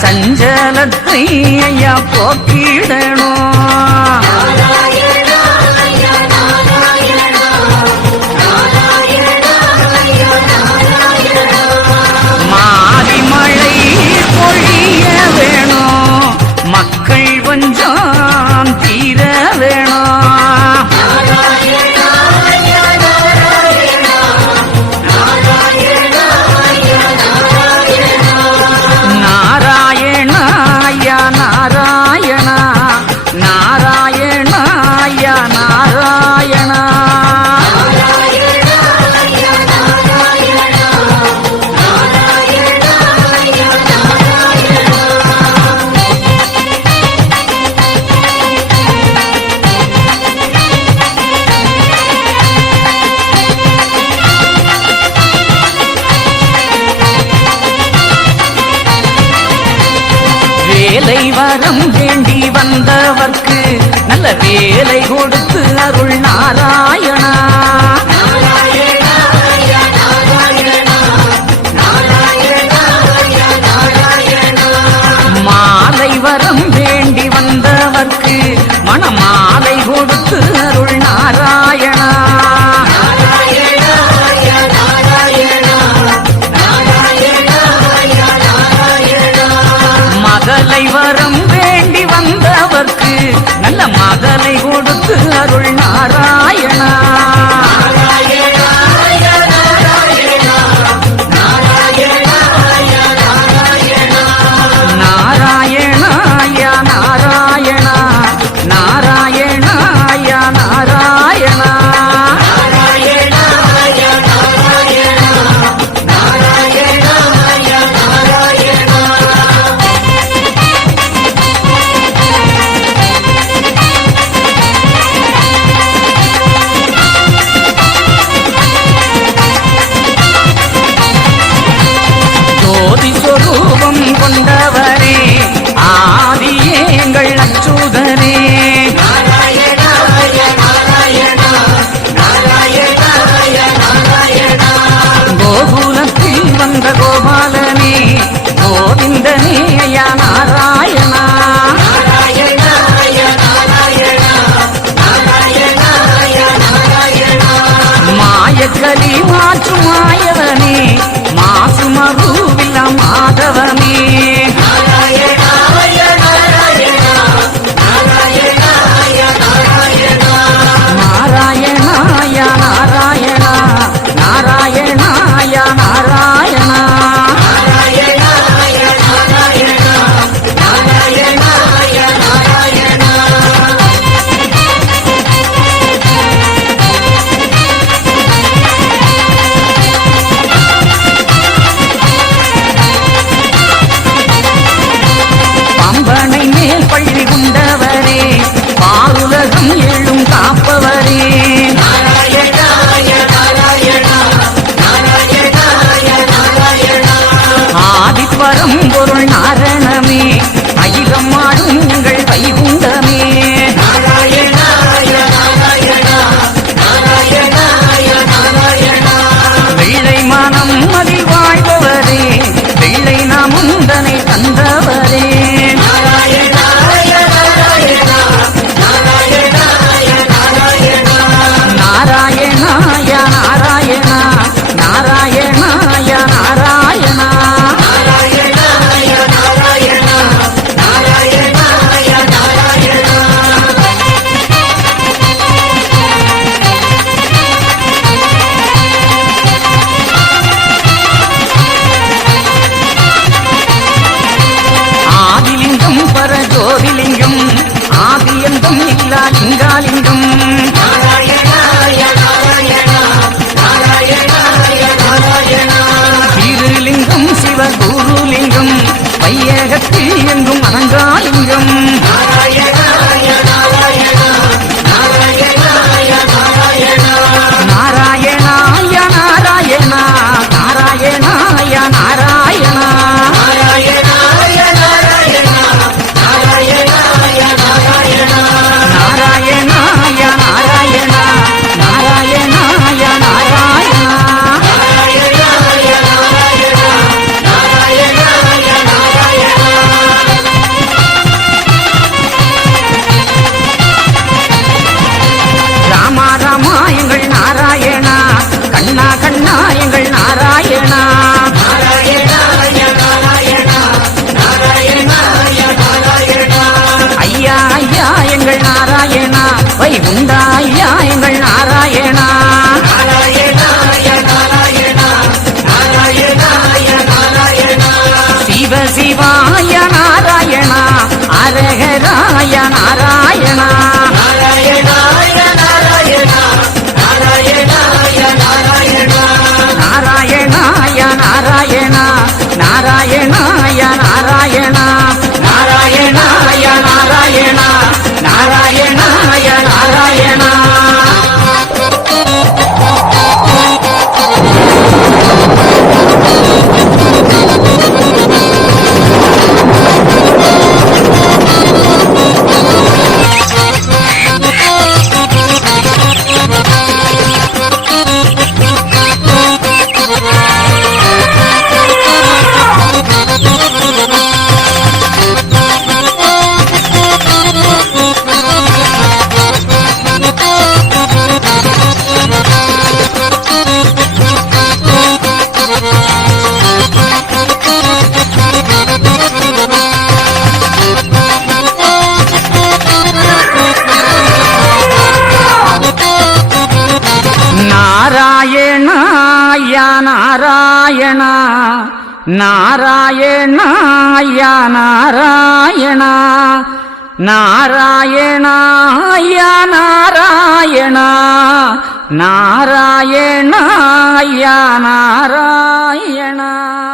சஞ்சலத்தை ஐயா போக்கிடணும். நலம் வேண்டி வந்தவர்க்கு நல்ல வேலை கொடுத்து அருள் நாராயணா. மாலை வரம் வேண்டி வந்தவர்க்கு குருலிங்கம் வையகத்தில் எங்கும் அலங்காலிங்கம். கண்ட ஐயா எங்கள் நாராயணா. சிவ சிவாய நாராயணா அரகராய நாராயணா. நாராயணாயா நாராயணா. நாராயணாயா நாராயணா. நாராயணாயா நாராயணா. நாராயணாயா நாராயணா.